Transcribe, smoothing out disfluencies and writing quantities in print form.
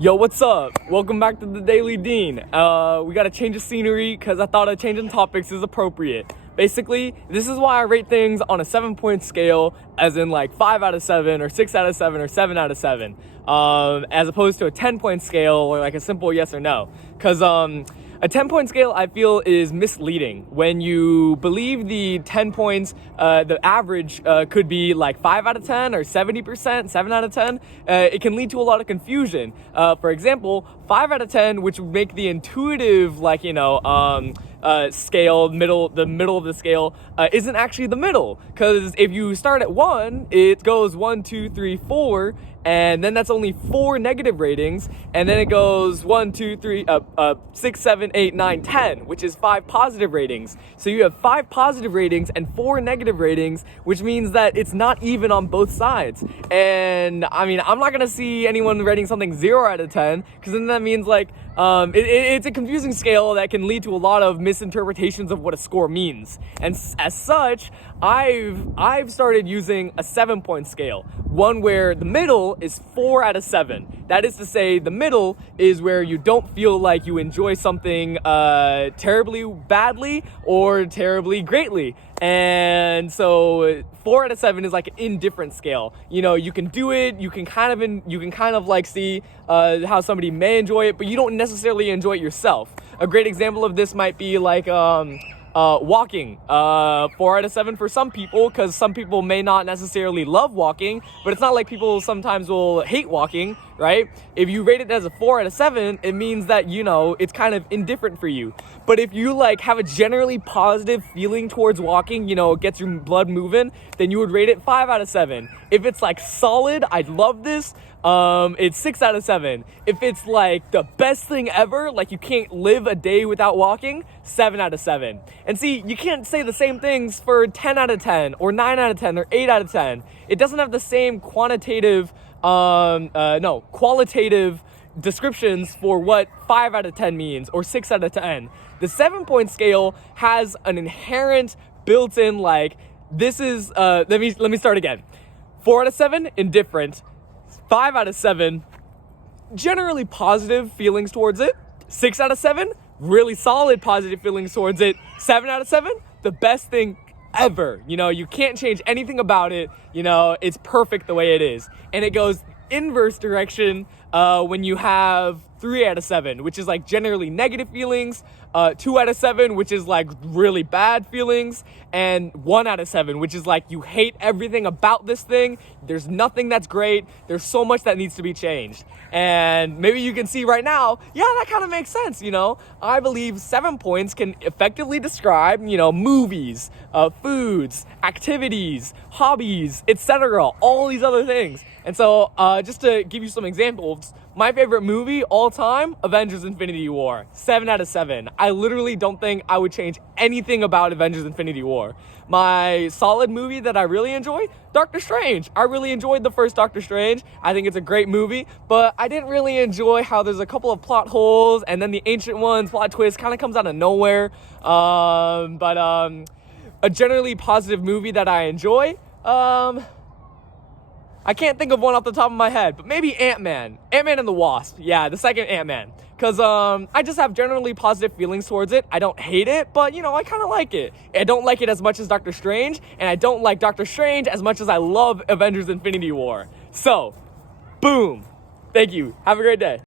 Yo, what's up? Welcome back to the Daily Dean. We gotta change the scenery because I thought a change in topics is appropriate. Basically, this is why I rate things on a 7-point scale, as in like 5 out of 7, or 6 out of 7, or 7 out of 7, as opposed to a 10-point scale or like a simple yes or no. Because a 10-point scale, I feel, is misleading. When you believe the 10 points, the average could be like 5 out of 10 or 70%, 7 out of 10. It can lead to a lot of confusion. For example, 5 out of 10, which would make the intuitive, scale, the middle of the scale, isn't actually the middle. Because if you start at 1, it goes 1, 2, 3, 4, and then that's only 4 negative ratings, and then it goes 1, 2, 3, 6, 7, 8, 9, 10, which is 5 positive ratings. So you have 5 positive ratings and 4 negative ratings, which means that it's not even on both sides. And I mean, I'm not gonna see anyone rating something 0 out of 10, because then that means like it's a confusing scale that can lead to a lot of misinterpretations of what a score means. And as such, I've started using a 7-point scale, one where the middle is 4 out of 7. That is to say, the middle is where you don't feel like you enjoy something terribly badly or terribly greatly. And so 4 out of 7 is like an indifferent scale. You know, you can do it, you can kind of like see how somebody may enjoy it, but you don't necessarily enjoy it yourself. A great example of this might be like walking. 4 out of 7 for some people, because some people may not necessarily love walking, but it's not like people sometimes will hate walking, right? If you rate it as a 4 out of 7, it means that, you know, it's kind of indifferent for you. But if you like have a generally positive feeling towards walking, you know, it gets your blood moving, then you would rate it 5 out of 7. If it's like solid, I love this, it's 6 out of 7. If it's like the best thing ever, like you can't live a day without walking, 7 out of 7. And see, you can't say the same things for 10 out of 10 or 9 out of 10 or 8 out of 10. It doesn't have the same qualitative descriptions for what 5 out of 10 means or 6 out of 10. The 7-point scale has an inherent built-in, like, this is, let me start again. 4 out of 7, indifferent. 5 out of 7, generally positive feelings towards it. 6 out of 7, really solid positive feelings towards it. 7 out of 7, the best thing ever. You know, you can't change anything about it. You know, it's perfect the way it is. And it goes inverse direction when you have 3 out of 7, which is like generally negative feelings, 2 out of 7, which is like really bad feelings, and 1 out of 7, which is like you hate everything about this thing. There's nothing that's great. There's so much that needs to be changed. And maybe you can see right now, yeah, that kind of makes sense, you know? I believe 7 points can effectively describe, you know, movies, foods, activities, hobbies, etc., all these other things. And so, just to give you some examples, my favorite movie all time, Avengers Infinity War, 7 out of 7. I literally don't think I would change anything about Avengers Infinity War. My solid movie that I really enjoy, Doctor Strange. I really enjoyed the first Doctor Strange. I think it's a great movie, but I didn't really enjoy how there's a couple of plot holes, and then the Ancient Ones plot twist kind of comes out of nowhere. A generally positive movie that I enjoy, I can't think of one off the top of my head, but maybe Ant-Man. Ant-Man and the Wasp. Yeah, the second Ant-Man. Because I just have generally positive feelings towards it. I don't hate it, but, you know, I kind of like it. I don't like it as much as Doctor Strange, and I don't like Doctor Strange as much as I love Avengers Infinity War. So, boom. Thank you. Have a great day.